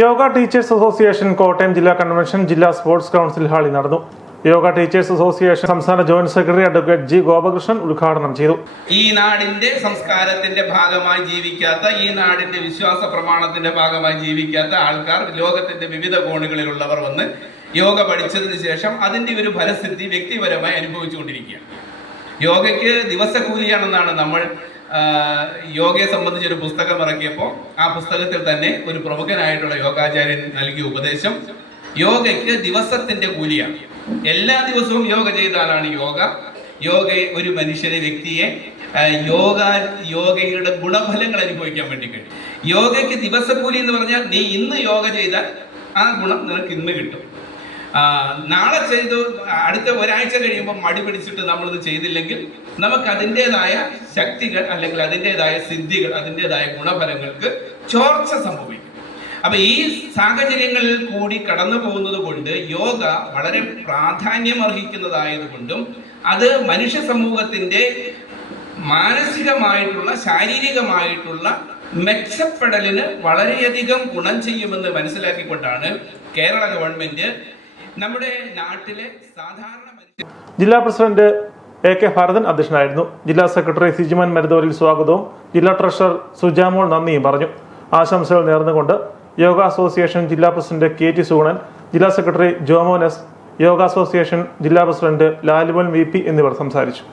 Yoga teachers association Kottayam ജില്ലാ convention ജില്ലാ sports council ഹാളിൽ നടന്നു. യോഗ ടീച്ചേഴ്സ് അസോസിയേഷൻ സംസ്ഥാന joint secretary advocate G Gopakrishnan ഉദ്ഘാടനം ചെയ്തു. ഈ നാടിന്റെ സംസ്കാരത്തിന്റെ ഭാഗമായി ജീവിക്കാത്ത, ഈ നാടിന്റെ വിശ്വാസ പ്രമാണത്തിന്റെ ഭാഗമായി ജീവിക്കാത്ത ആൾക്കാർ ലോകത്തിന്റെ വിവിധ കോണുകളിലുള്ളവർ വന്ന് യോഗ പഠിച്ചതിന് ശേഷം അതിന്റെ ഒരു ഫലസിദ്ധി വ്യക്തിപരമായി അനുഭവിച്ചുകൊണ്ടിരിക്കുകയാണ്. യോഗയ്ക്ക് ദിവസക്കൂലിയാണെന്നാണ് നമ്മൾ യോഗയെ സംബന്ധിച്ചൊരു പുസ്തകം ഇറക്കിയപ്പോൾ ആ പുസ്തകത്തിൽ തന്നെ ഒരു പ്രമുഖനായിട്ടുള്ള യോഗാചാര്യൻ നൽകിയ ഉപദേശം യോഗയ്ക്ക് ദിവസത്തിന്റെ കൂലിയാണ്. എല്ലാ ദിവസവും യോഗ ചെയ്താലാണ് യോഗ ഒരു മനുഷ്യനെ, വ്യക്തിയെ യോഗയുടെ ഗുണഫലങ്ങൾ അനുഭവിക്കാൻ വേണ്ടി കഴിയും. യോഗയ്ക്ക് ദിവസക്കൂലി എന്ന് പറഞ്ഞാൽ നീ ഇന്ന് യോഗ ചെയ്താൽ ആ ഗുണം നിനക്ക് ഇന്ന് കിട്ടും. നാളെ ചെയ്തു അടുത്ത ഒരാഴ്ച കഴിയുമ്പോൾ മടി പിടിച്ചിട്ട് നമ്മളിത് ചെയ്തില്ലെങ്കിൽ നമുക്ക് അതിൻ്റെതായ ശക്തികൾ അല്ലെങ്കിൽ അതിൻ്റെതായ സിദ്ധികൾ, അതിൻ്റെതായ ഗുണഫലങ്ങൾക്ക് ചോർച്ച സംഭവിക്കും. അപ്പൊ ഈ സാഹചര്യങ്ങളിൽ കൂടി കടന്നു പോകുന്നത് കൊണ്ട് യോഗ വളരെ പ്രാധാന്യം അർഹിക്കുന്നതായതുകൊണ്ടും അത് മനുഷ്യ സമൂഹത്തിന്റെ മാനസികമായിട്ടുള്ള, ശാരീരികമായിട്ടുള്ള മെച്ചപ്പെടലിന് വളരെയധികം ഗുണം ചെയ്യുമെന്ന് മനസ്സിലാക്കിക്കൊണ്ടാണ് കേരള ഗവൺമെന്റ് നമ്മുടെ നാട്ടിലെ സാധാരണ ജില്ലാ പ്രസിഡന്റ് AK ഭരതൻ അധ്യക്ഷനായിരുന്നു. ജില്ലാ സെക്രട്ടറി സിജിമൻ മരുതോലിൽ സ്വാഗതവും ജില്ലാ ട്രഷറർ സുജാമോൾ നന്ദിയും പറഞ്ഞു. ആശംസകൾ നേർന്നുകൊണ്ട് യോഗ അസോസിയേഷൻ ജില്ലാ പ്രസിഡന്റ് KT സുഗുണൻ, ജില്ലാ secretary Jomon S, yoga association ജില്ലാ പ്രസിഡന്റ് ലാലുവൻ VP എന്നിവർ സംസാരിച്ചു.